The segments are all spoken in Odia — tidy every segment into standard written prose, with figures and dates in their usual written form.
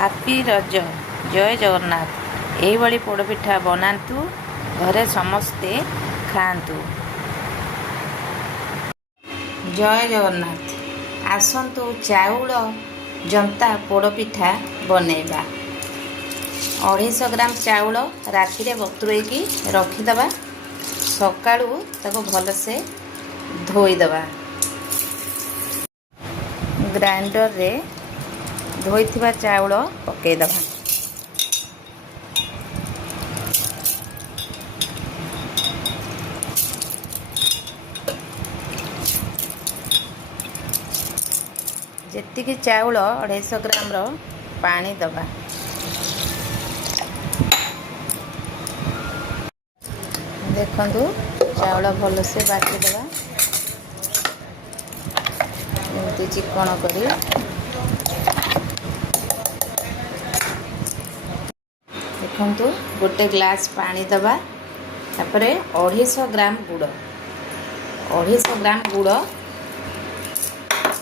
ହାପି ରଜ ଜୟ ଜଗନ୍ନାଥ। ଏଇଭଳି ପୋଡ଼ପିଠା ବନାନ୍ତୁ, ଘରେ ସମସ୍ତେ ଖାଆନ୍ତୁ। ଜୟ ଜଗନ୍ନାଥ। ଆସନ୍ତୁ ଚାଉଳ ଜନ୍ତା ପୋଡ଼ପିଠା ବନେଇବା। 250 ଗ୍ରାମ ଚାଉଳ ରାତିରେ ବତୁରେଇକି ରଖିଦେବା। ସକାଳୁ ତାକୁ ଭଲସେ ଧୋଇଦେବା। ଗ୍ରାଇଣ୍ଡରରେ ଧୋଇଥିବା ଚାଉଳ ପକାଇଦେବା। ଯେତିକି ଚାଉଳ 250 ଗ୍ରାମର ପାଣି ଦେବା। ଦେଖନ୍ତୁ ଚାଉଳ ଭଲସେ ବାଟିଦେବା, ଏମିତି ଚିକଣ କରି। ଦେଖନ୍ତୁ ଗୋଟେ ଗ୍ଲାସ୍ ପାଣି ଦେବା। ତାପରେ 250 ଗ୍ରାମ ଗୁଡ଼, 250 ଗ୍ରାମ ଗୁଡ଼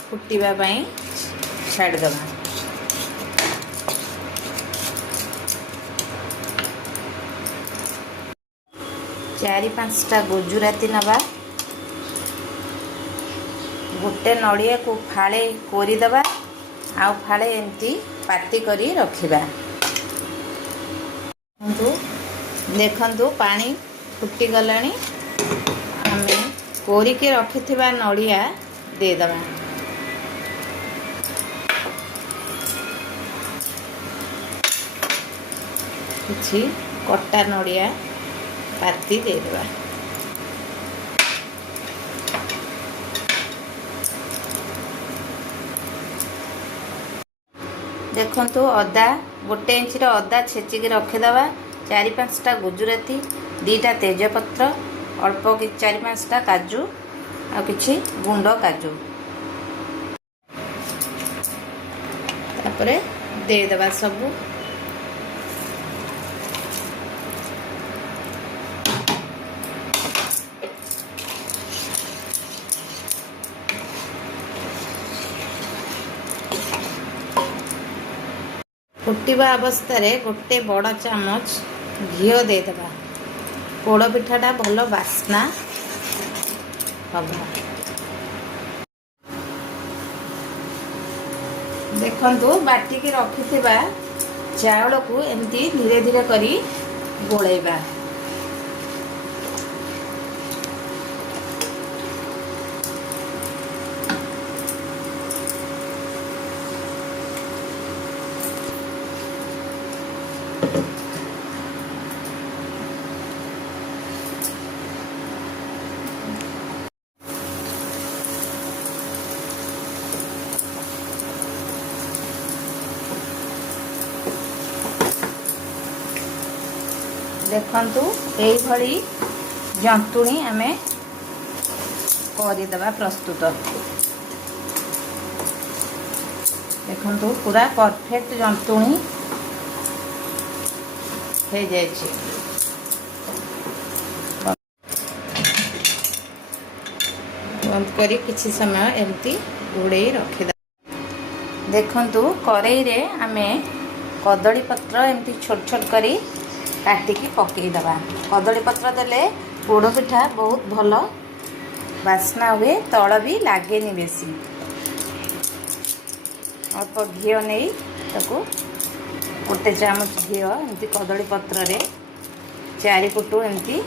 ଫୁଟିବା ପାଇଁ ଛାଡ଼ିଦେବା। ଚାରି ପାଞ୍ଚଟା ଗୁଜୁରାତି ନେବା। ଗୋଟେ ନଡ଼ିଆକୁ ଫାଳେ କୋରିଦେବା, ଆଉ ଫାଳେ ଏମିତି ପାତି କରି ରଖିବା। ଦେଖନ୍ତୁ ପାଣି ଫୁଟିଗଲାଣି। ଆମେ କୋରିକି ରଖିଥିବା ନଡ଼ିଆ ଦେଇଦେବା। କିଛି କଟା ନଡ଼ିଆ ପାତି ଦେଇଦେବା। ଦେଖନ୍ତୁ ଅଦା, 1 ଇଞ୍ଚର ଅଦା ଛେଚିକି ରଖିଦେବା। 4-5ଟା ଗୁଜୁରାତି, 2ଟା ତେଜପତ୍ର, ଅଳ୍ପ 4-5ଟା କାଜୁ, ଆଉ କିଛି ଗୁଣ୍ଡ କାଜୁ। ତାପରେ ଦେଇଦେବା ସବୁ। ଫୁଟିବା ଅବସ୍ଥାରେ ଗୋଟେ ବଡ଼ ଚାମଚ ଘିଅ ଦେଇଦେବା। ପୋଡ଼ପିଠାଟା ଭଲ ବାସ୍ନା ହେବ। ଦେଖନ୍ତୁ ବାଟିକି ରଖିଥିବା ଚାଉଳକୁ ଏମିତି ଧୀରେ ଧୀରେ କରି ଗୋଳେଇବା। ଦେଖନ୍ତୁ ଏଇଭଳି ଜନ୍ତୁଣି ଆମେ କରିଦେବା ପ୍ରସ୍ତୁତ। ଦେଖନ୍ତୁ ପୁରା ପରଫେକ୍ଟ ଜନ୍ତୁଣି ହେଇଯାଇଛି। ବନ୍ଦ କରି କିଛି ସମୟ ଏମିତି ଘୋଡ଼େଇ ରଖିଦେବା। ଦେଖନ୍ତୁ କରେଇରେ ଆମେ କଦଳୀ ପତ୍ର ଏମିତି ଛୋଟ ଛୋଟ କରି କାଟିକି ପକେଇଦେବା। କଦଳୀ ପତ୍ର ଦେଲେ ପୋଡ଼ପିଠା ବହୁତ ଭଲ ବାସ୍ନା ହୁଏ, ତଳ ବି ଲାଗେନି ବେଶୀ। ଅଳ୍ପ ଘିଅ ନେଇ ତାକୁ 1 ଚାମଚ ଘିଅ ଏମିତି କଦଳୀ ପତ୍ରରେ 4 ପଟୁ ଏମିତି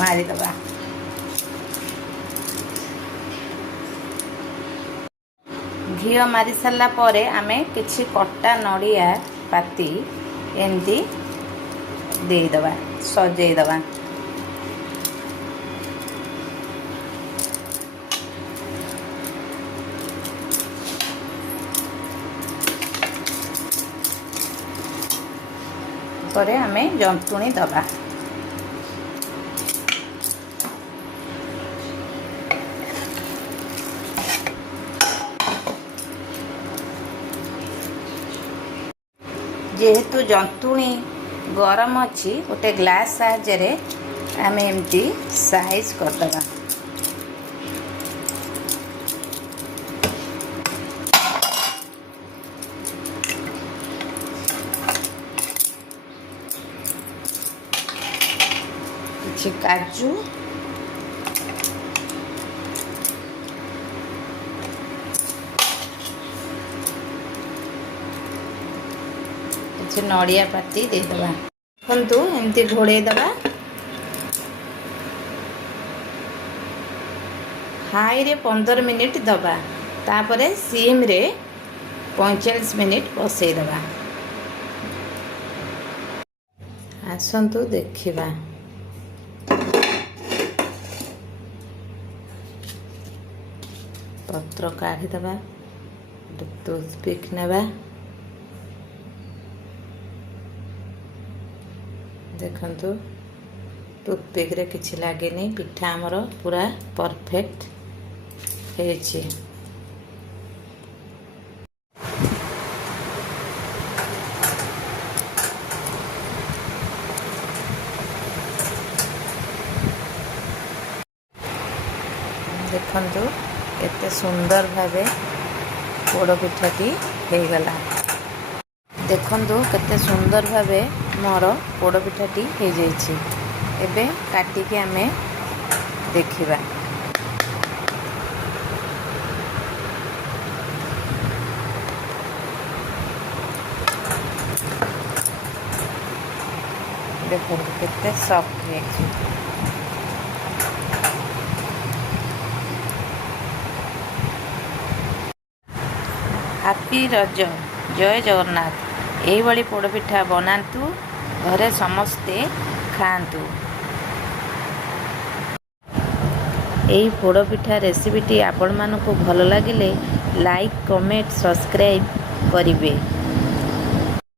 ମାରିଦେବା। ଘିଅ ମାରି ସାରିଲା ପରେ ଆମେ କିଛି କଟା ନଡ଼ିଆ ପାତି ଏମିତି ଦେଇଦେବା, ସଜେଇଦେବା। ପରେ ଆମେ ଜନ୍ତୁଣି ଦେବା। ଯେହେତୁ ଜନ୍ତୁଣି ଗରମ ଅଛି, ଗୋଟେ ଗ୍ଲାସ୍ ସାହାଯ୍ୟରେ ଆମେ ଏମିତି ସାଇଜ୍ କରିଦେବା। କିଛି କାଜୁ, କିଛି ନଡ଼ିଆ ପାତି ଦେଇଦେବା। ଦେଖନ୍ତୁ ଏମିତି ଘୋଡ଼େଇ ଦେବା। ହାଇରେ 15 ମିନିଟ୍ ଦେବା, ତାପରେ ସିମ୍ରେ 45 ମିନିଟ୍ ବସେଇଦେବା। ଆସନ୍ତୁ ଦେଖିବା। ପତ୍ର କାଢ଼ିଦେବା, ଟୁଥପିକ୍ ନେବା। ଦେଖନ୍ତୁ ଟୁଥପିକ୍ରେ କିଛି ଲାଗିନି, ପିଠା ଆମର ପୁରା ପରଫେକ୍ଟ ହେଇଛି। ଦେଖନ୍ତୁ କେତେ ସୁନ୍ଦର ଭାବେ ପୋଡ଼ପିଠାଟି ହେଇଗଲା। ଦେଖନ୍ତୁ କେତେ ସୁନ୍ଦର ଭାବେ ମୋର ପୋଡ଼ପିଠାଟି ହେଇଯାଇଛି। ଏବେ କାଟିକି ଆମେ ଦେଖିବା। ଦେଖନ୍ତୁ କେତେ ସଫ୍ଟ ହେଇଛି। ହାପି ରଜ, ଜୟ ଜଗନ୍ନାଥ। ଏଇଭଳି ପୋଡ଼ପିଠା ବନାନ୍ତୁ, ଘରେ ସମସ୍ତେ ଖାଆନ୍ତୁ। এই ପୋଡ଼ପିଠା ରେସିପିଟି ଆପଣମାନଙ୍କୁ ଭଲ ଲାଗିଲେ ଲାଇକ୍, କମେଣ୍ଟ, ସବସ୍କ୍ରାଇବ୍ କରିବେ।